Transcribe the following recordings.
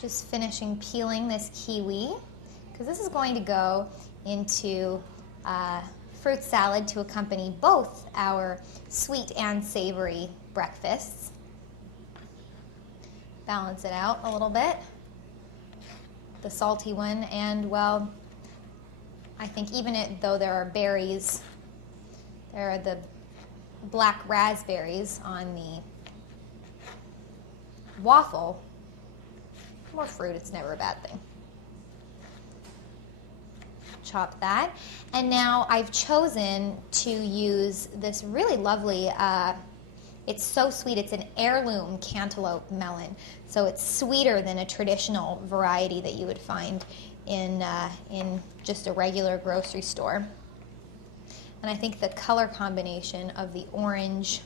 Just finishing peeling this kiwi, because this is going to go into fruit salad to accompany both our sweet and savory breakfasts. Balance it out a little bit, the salty one, and well, I think even though there are berries, there are the black raspberries on the waffle. More fruit, it's never a bad thing. Chop that. And now I've chosen to use this really lovely, it's so sweet, it's an heirloom cantaloupe melon. So it's sweeter than a traditional variety that you would find in just a regular grocery store. And I think the color combination of the orange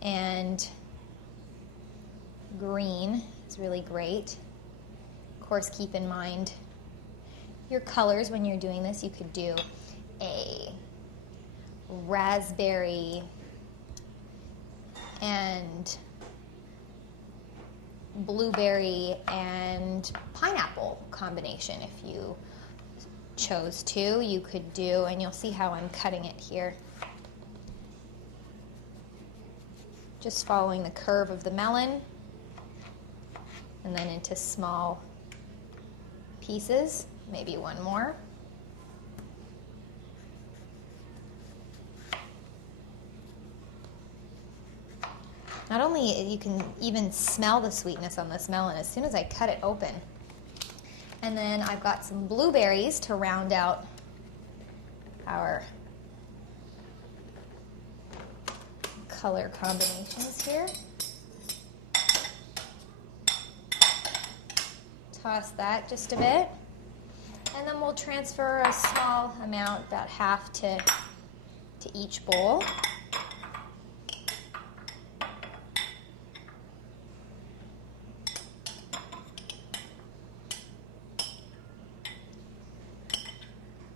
and green is really great. Of course, keep in mind your colors when you're doing this. You could do a raspberry and blueberry and pineapple combination if you chose to. You could do, and you'll see how I'm cutting it here, just following the curve of the melon and then into small pieces, maybe one more. Not only you can even smell the sweetness on this melon as soon as I cut it open. And then I've got some blueberries to round out our color combinations here. Toss that just a bit. And then we'll transfer a small amount, about half to each bowl.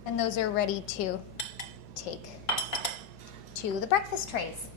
And those are ready to take to the breakfast trays.